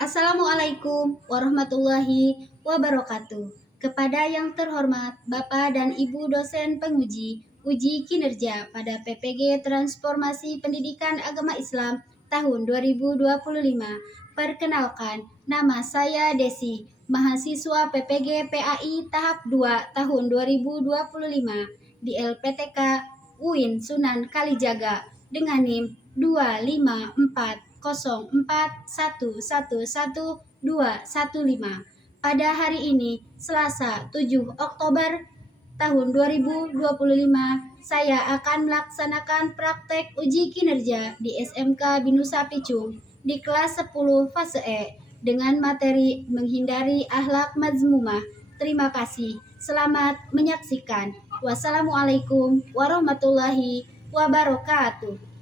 Assalamualaikum warahmatullahi wabarakatuh. Kepada yang terhormat Bapak dan Ibu dosen penguji uji kinerja pada PPG Transformasi Pendidikan Agama Islam tahun 2025. Perkenalkan, nama saya Desi, mahasiswa PPG PAI tahap 2 tahun 2025 di LPTK UIN Sunan Kalijaga dengan NIM 25404111215. Pada hari ini, Selasa 7 Oktober tahun 2025, saya akan melaksanakan praktek uji kinerja di SMK Binusa Picung di kelas 10 fase E dengan materi menghindari akhlak mazmumah. Terima kasih. Selamat menyaksikan. Wassalamualaikum warahmatullahi wabarakatuh.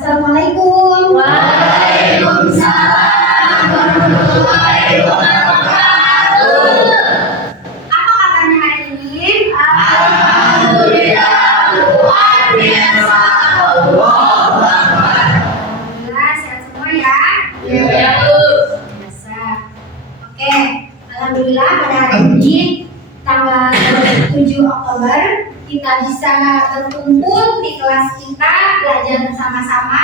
Assalamualaikum. Waalaikumsalam warahmatullahi wabarakatuh. Apa kabarnya hari ini? Alhamdulillah luar biasa. Allahu Akbar. Alhamdulillah sehat semua ya. Ya, Bu. Biasa. Oke, alhamdulillah pada hari ini tanggal 7 Oktober kita bisa berkumpul di kelas kita belajar bersama-sama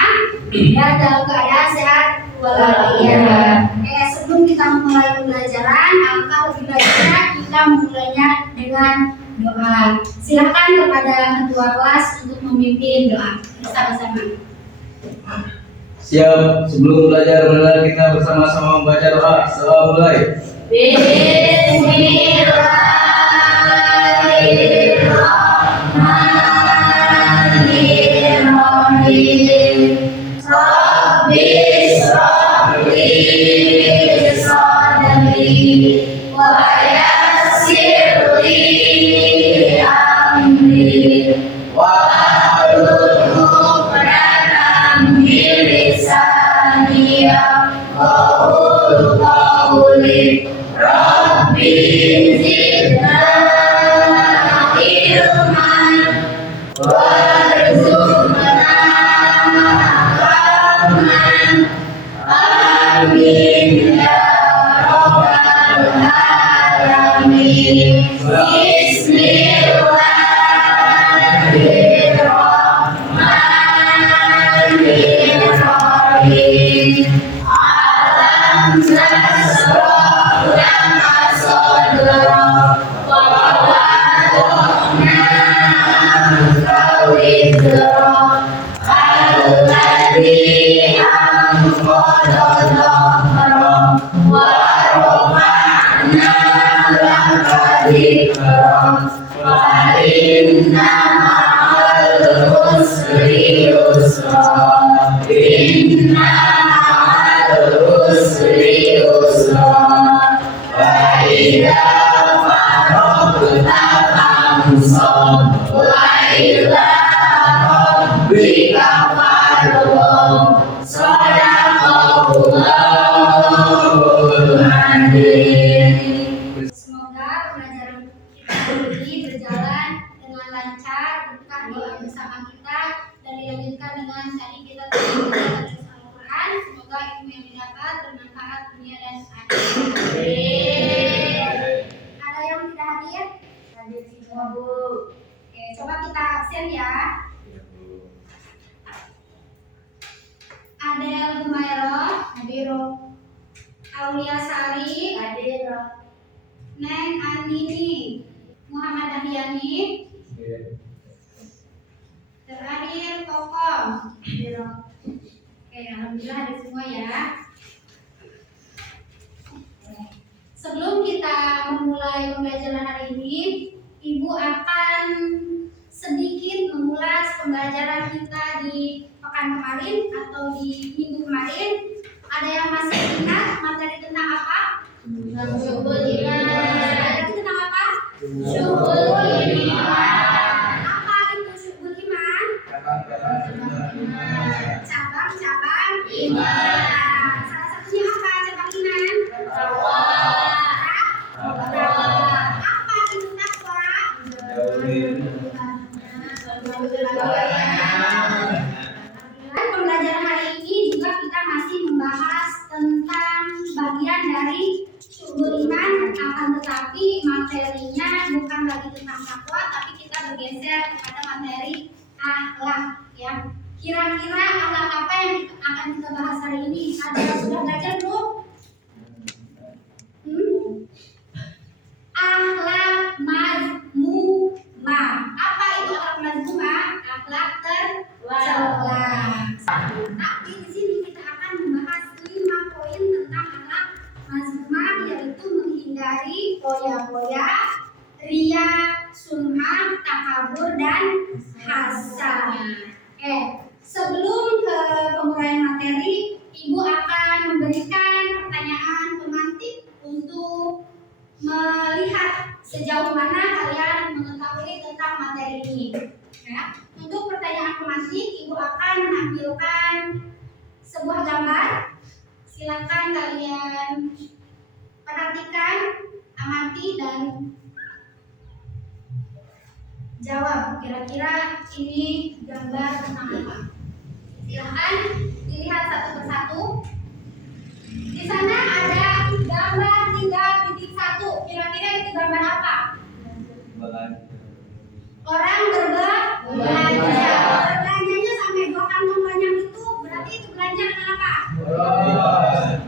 ya dalam keadaan sehat walafiat. Oke, sebelum kita memulai pembelajaran, alangkah lebih baiknya kita memulainya dengan doa. Silakan kepada ketua kelas untuk memimpin doa bersama-sama. Siap, sebelum belajar marilah kita bersama-sama membaca doa. Selamat mulai. Bismillahirrahmanirrahim. Rabbis shrahli sadri wa yassir li amri wahlul 'uqdatam min lisani yafqahu qawli. Rabbi zidna ilman warzuqna fahman. Amin ya rabbal alamin. Bismillahirrahmanirrahim. Alam nasrah laka sadrak wa wada'na anka wizrak alladzi anqadha dhahrak wa rafa'na laka dhikrak fa inna ma'al usri yusra. Inna ma'al usri yusra. Fa idza faragta fansab wa ila rabbika farghab. Shadaqallahul adzim. Semoga pembelajaran kita ini berjalan dengan lancar, berkah doa bersama kita dan dilanjutkan dengan tadi kita belajar Al-Quran. Semoga ilmu yang didapat bermanfaat dunia dan akhirat. Ada yang tidak hadir? Hadir semua, Bu. Oke, coba kita absen ya. Adel Humairah hadir. Aulia Sari hadir. Neng Anini, Muhammad Dahyani, terakhir Kokom. Oke, alhamdulillah ada semua ya. Sebelum kita memulai pembelajaran hari ini, Ibu kemarin atau di minggu kemarin, ada yang masih ingat materi tentang apa? Syukur iman. Materi tentang apa? Syukur iman. Apa itu syukur iman? Cabang-cabang Iman. Salah satunya apa cabang iman? Takwa. Apa itu takwa? Pembelajaran hari ini juga kita masih membahas tentang bagian dari syukur iman, akan tetapi materinya bukan lagi tentang takwa, tapi kita bergeser kepada materi akhlak, ya. Kira-kira akhlak apa yang akan kita bahas hari ini? Ada yang sudah belajar belum? Akhlak mazmumah. Apa itu akhlak mazmumah? Akhlak tercela. Tapi di sini kita akan membahas 5 poin tentang akhlak mazmumah, yaitu menghindari foya-foya, ria, sum'ah, takabur, dan hasad. Sebelum ke penguraian materi, Ibu akan memberikan pertanyaan pemantik untuk melihat sejauh mana kalian mengetahui tentang materi ini. Ya. Untuk pertanyaan pemantik, Ibu akan menampilkan sebuah gambar. Silakan kalian perhatikan, amati, dan jawab. Kira-kira ini gambar tentang apa? Silakan dilihat satu persatu. Di sana ada gambar 3.1. Kira-kira itu gambar apa? Orang berbelanja. Berbelanjanya sampai 2 kantong banyak itu, berarti itu belanja dengan apa?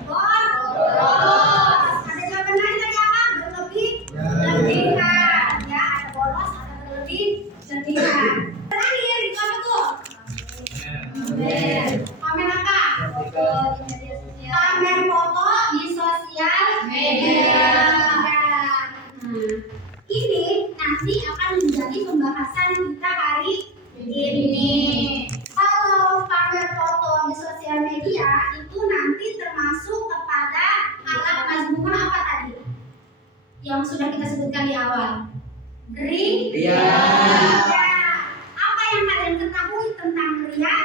Boros. Ada jawaban lain tadi apa? Berlebihan. Ya, ada boros, ada berlebihan. Terakhir itu apa tuh? Pamer apa? Pamer foto di sosial media. Ini nanti akan menjadi pembahasan kita hari ini. Kalau pamer foto di sosial media itu nanti termasuk kepada akhlak mazmumah apa tadi? Yang sudah kita sebutkan di awal. Ria. Apa yang kalian ketahui tentang ria?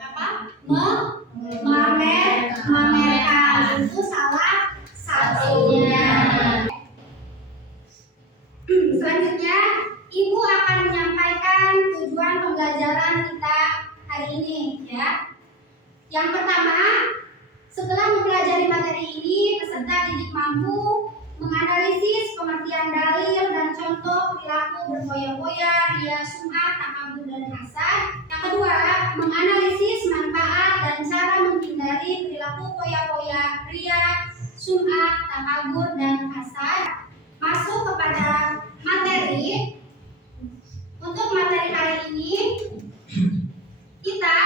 Apa? Memamerkan. Itu salah satunya. Selanjutnya, Ibu akan menyampaikan tujuan pembelajaran kita hari ini, ya. Yang pertama, setelah mempelajari materi ini, peserta didik mampu menganalisis pengertian dalil dan contoh perilaku berfoya-foya, ria, sum'ah, takabur, dan hasad. Yang kedua, menganalisis manfaat dan cara menghindari perilaku foya-foya, ria, sum'ah, takabur, dan hasad. Masuk kepada materi. Untuk materi hari ini, kita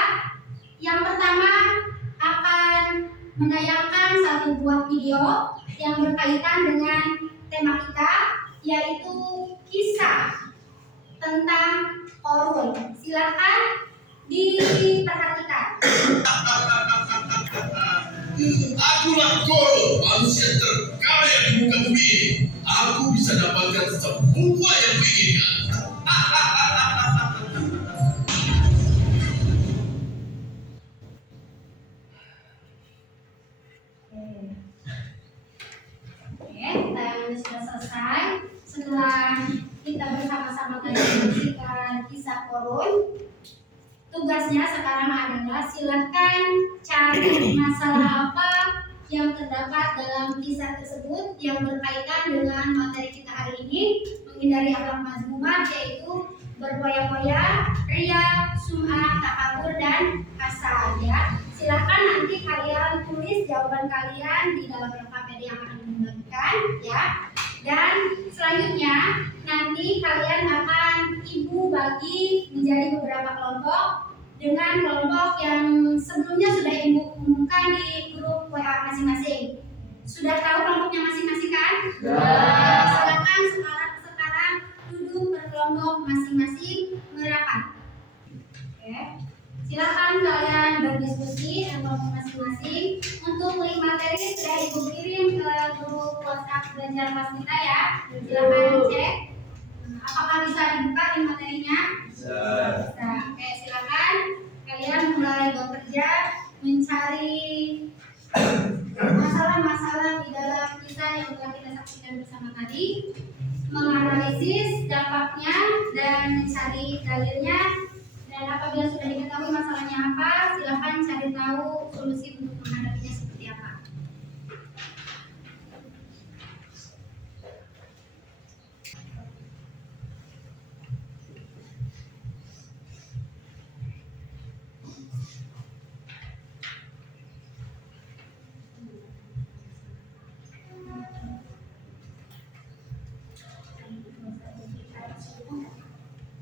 yang pertama akan menayangkan satu buah video yang berkaitan dengan tema kita, yaitu kisah tentang Korun. Silakan diperhatikan. Akulah Korun, manusia terkaya di muka bumi ini. Aku bisa dapatkan semua yang kuinginkan. Tayangan sudah selesai. Setelah kita bersama-sama menyaksikan kisah Korun, tugasnya sekarang adalah silahkan cari masalah apa yang terdapat dalam kisah tersebut yang berkaitan dengan materi kita hari ini, menghindari akhlak mazmumah, yaitu berfoya-foya, ria, sum'ah, takabur, dan hasad, ya. Silahkan nanti kalian tulis jawaban kalian di dalam LKPD yang akan dibagikan, ya. Dan selanjutnya nanti kalian akan Ibu bagi menjadi beberapa kelompok dengan kelompok yang sebelumnya sudah Ibu umumkan di grup WA masing-masing. Sudah tahu kelompoknya masing-masing kan? Silakan sekarang duduk berkelompok masing-masing merapat. Oke. belajar kelas kita ya. Silakan cek. Apakah bisa dibuka di materinya? Bisa. Bisa. Oke, silakan kalian mulai bekerja mencari masalah-masalah di dalam kisah yang telah kita saksikan bersama tadi, menganalisis dampaknya dan mencari dalilnya. Dan apabila sudah diketahui masalahnya apa, silakan cari tahu solusi untuk menghadapinya seperti apa.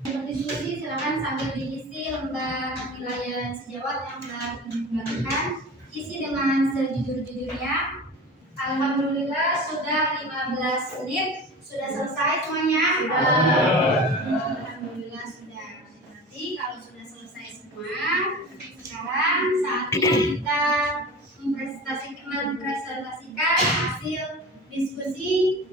Untuk diskusi silakan sambil diisi lembar nilai sejawat yang telah dibagikan, isi dengan sejujur-jujurnya. Alhamdulillah sudah 15 menit, sudah selesai semuanya. Alhamdulillah sudah. Berarti kalau sudah selesai semua, sekarang saatnya kita mempresentasikan hasil diskusi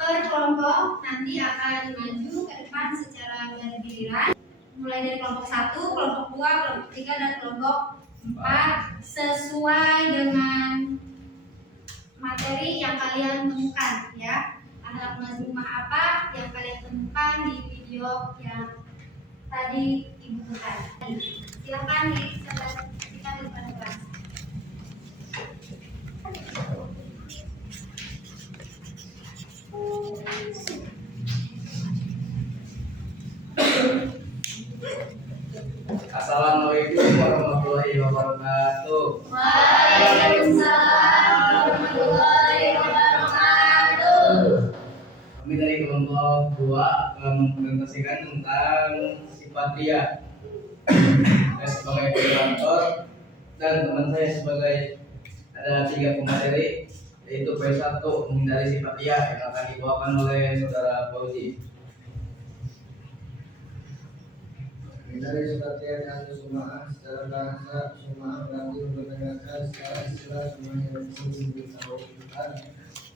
per kelompok. Nanti akan maju ke depan secara bergiliran, mulai dari kelompok 1, kelompok 2, kelompok 3, dan kelompok 4 sesuai dengan materi yang kalian temukan ya. Akhlak mazmumah apa yang kalian temukan di video yang tadi Ibu bukan. Silakan dipresentasikan di depan kelas. Assalamualaikum warahmatullahi wabarakatuh. Waalaikumsalam warahmatullahi wabarakatuh. Kami dari kelompok 2 akan mempresentasikan tentang sifat dia. Saya sebagai moderator dan teman saya sebagai ada 3 pemateri, yaitu P1 menghindari sifat dia yang akan dibawakan oleh saudara Fauzi. Dari sebagian yang sumaah secara bahasa sumaah berarti mendengarkan secara istilah semua yang diberitahukan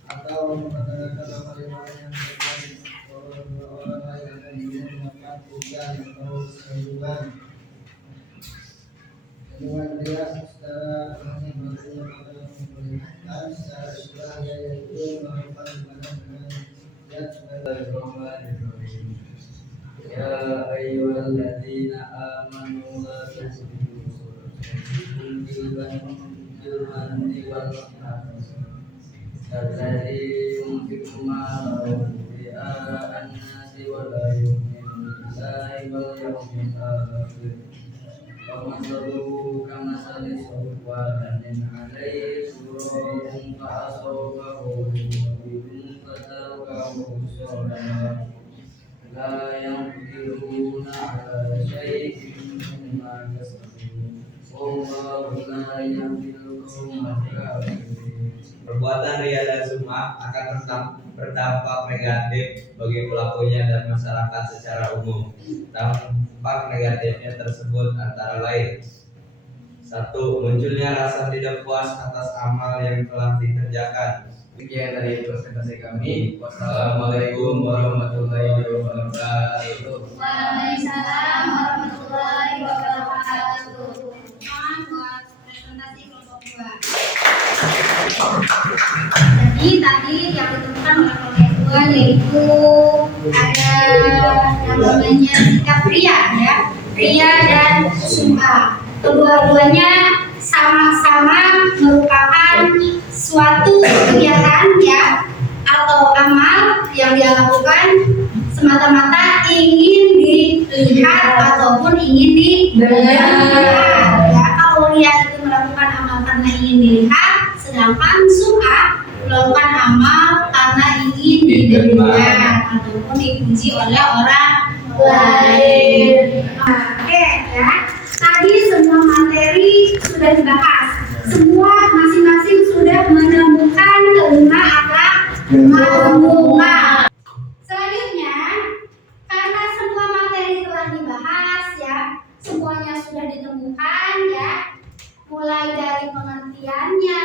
atau mendengarkan amal-amal yang terjadi oleh dua orang lain yang mendapat ujian atau kehidupan. Kehidupan dia secara hanya berarti pada memperlihatkan secara istilah yaitu melakukan ibadah dengan niat sebagai Ya ayyuhalladzina amanu la tusbihu bil manni wal alladzi yunfiqu ma'ahu ri'a an-nasi wa la yu'minu billahi wal yawmil akhir. Wa masaluhu kamasali sawwanin 'alaihi sururun fa'asabahu wabilun fatarakahu sawdan la yaqdiruna ala syai'in mimma kasabun wallahu la yahdil qawmal kafirin. Perbuatan ria dan sum'ah akan berdampak negatif bagi pelakunya dan masyarakat secara umum. Dampak negatifnya tersebut antara lain: 1. Munculnya rasa tidak puas atas amal yang telah dikerjakan. Demikian dari presentasi kami. Wassalamualaikum warahmatullahi wabarakatuh. Waalaikumsalam warahmatullahi wabarakatuh. Mohon buat presentasi kelompok 2. Jadi tadi yang ditemukan oleh kelompok 2 yaitu ada namanya sikap pria ya, pria dan sum'ah. Kedua-duanya sama-sama merupakan suatu kegiatan ya atau amal yang dia lakukan semata-mata ingin dilihat ataupun ingin didengar ya. Kalau dia itu melakukan amal karena ingin dilihat, sedangkan sum'ah melakukan amal karena ingin didengar ataupun dipuji oleh orang lain. Oke ya, tadi semua materi sudah dibahas, semua masing-masing sudah menemukan kelima akhlak mazmumah. Selanjutnya, karena semua materi telah dibahas ya, semuanya sudah ditemukan ya, mulai dari pengertiannya,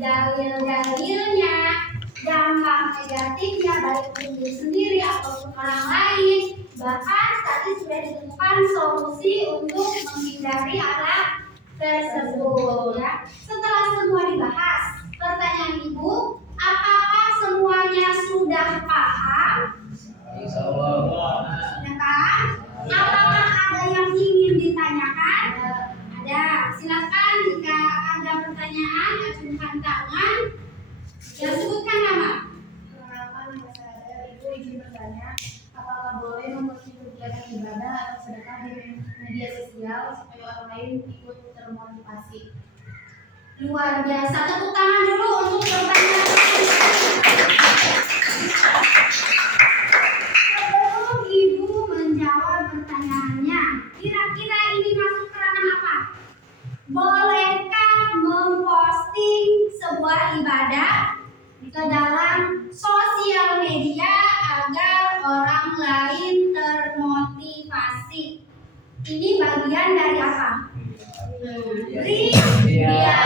dalil-dalilnya, dampak baik diri sendiri ataupun orang lain. Bahkan tadi sudah ditemukan solusi untuk menghindari anak tersebut. Ya. Setelah semua dibahas, pertanyaan ibu, apakah semuanya sudah paham? Insyaallah. Sudah kan? Apakah ada yang ingin ditanyakan? Ada. Silakan jika ada pertanyaan, acungkan tangan. Ya, sebutkan nama. Perkenalkan, nama saya Ibu izin bertanya, apakah boleh memposting kegiatan ibadah atau sedekah di media sosial supaya orang lain ikut termotivasi? Luar biasa. Tepuk tangan dulu untuk pertanyaan. Sebelum ibu menjawab pertanyaannya, kira-kira ini masuk ke ranah apa? Bolehkah memposting sebuah ibadah ke dalam sosial media agar orang lain termotivasi? Ini bagian dari apa?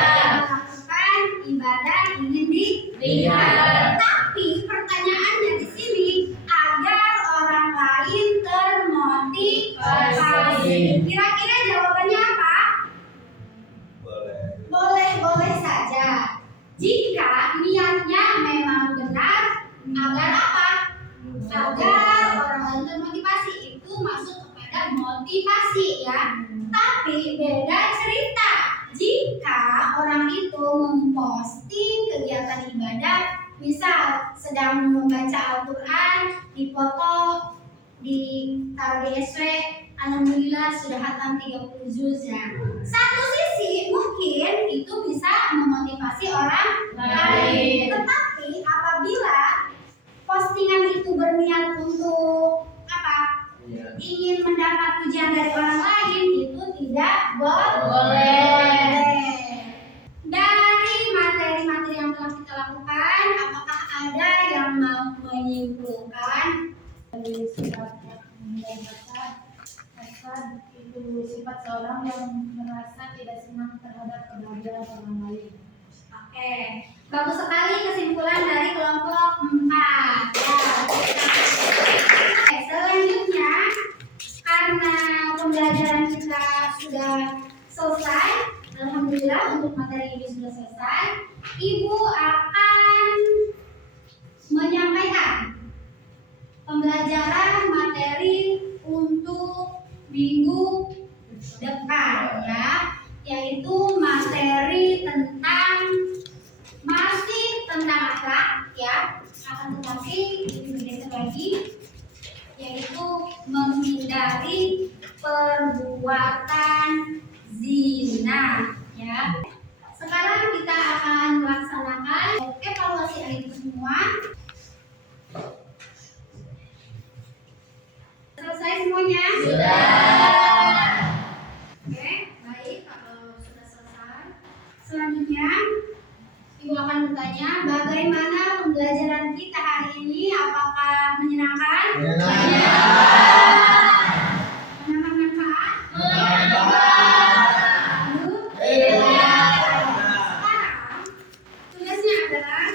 Melakukan ibadah ingin dilihat. Tapi pertanyaannya di sini agar orang lain termotivasi. Kira-kira jawabannya apa? Boleh saja. Jika niatnya memang benar agar apa? Agar orang lain termotivasi, itu masuk kepada motivasi ya. Tapi beda cerita jika orang itu memposting kegiatan ibadah, misal sedang membaca Al-Quran, dipoto, ditaruh di SW, alhamdulillah sudah hatam 30 juz ya. Satu sisi mungkin itu bisa memotivasi orang lain. Tetapi apabila postingan itu berniat untuk apa? Ingin mendapat pujian dari orang lain, itu tidak boleh. Dari materi-materi yang telah kita lakukan, apakah ada yang mau menyimpulkan? Dari sifat yang hasad itu sifat seorang yang merasa tidak senang terhadap kebahagiaan orang lain. Oke, bagus sekali kesimpulan dari kelompok 4. Ya. Selanjutnya, karena pembelajaran kita sudah selesai, alhamdulillah untuk materi ini sudah selesai, Ibu akan menyampaikan pembelajaran materi untuk minggu depan ya, yaitu materi tentang masih tentang akhlak ya, akan tetapi digeser lagi, yaitu menghindari perbuatan zina ya. Sekarang kita akan melaksanakan evaluasi hari itu semua. Selesai semuanya? Sudah. Oke, baik, kalau sudah selesai. Selanjutnya, Ibu akan bertanya, bagaimana pembelajaran kita hari ini? Apakah menyenangkan? Menambah manfaat? Sekarang, tugasnya adalah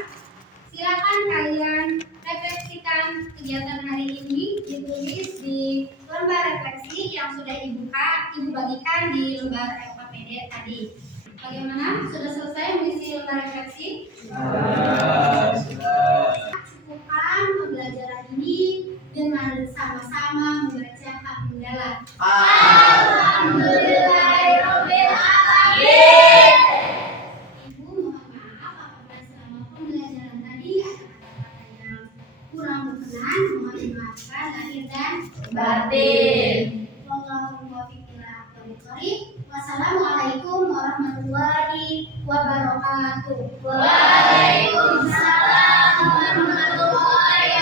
silakan kalian refleksikan kegiatan hari ini, ditulis di lembar refleksi yang sudah Ibu bagikan di lembar LKPD tadi. Bagaimana? Sudah selesai mengisi lembar refleksi? Cukupkan pembelajaran ini dengan sama-sama membaca hamdalah. Alhamdulillahirabbil alamin. Ibu mohon maaf apabila selama pembelajaran tadi ada kata-kata yang kurang berkenan, mohon dimaafkan lahir dan Batin. Wallahul muwaffiq ila aqwamit thoriq. Wassalamualaikum warahmatullahi wabarakatuh. Waalaikumsalam warahmatullahi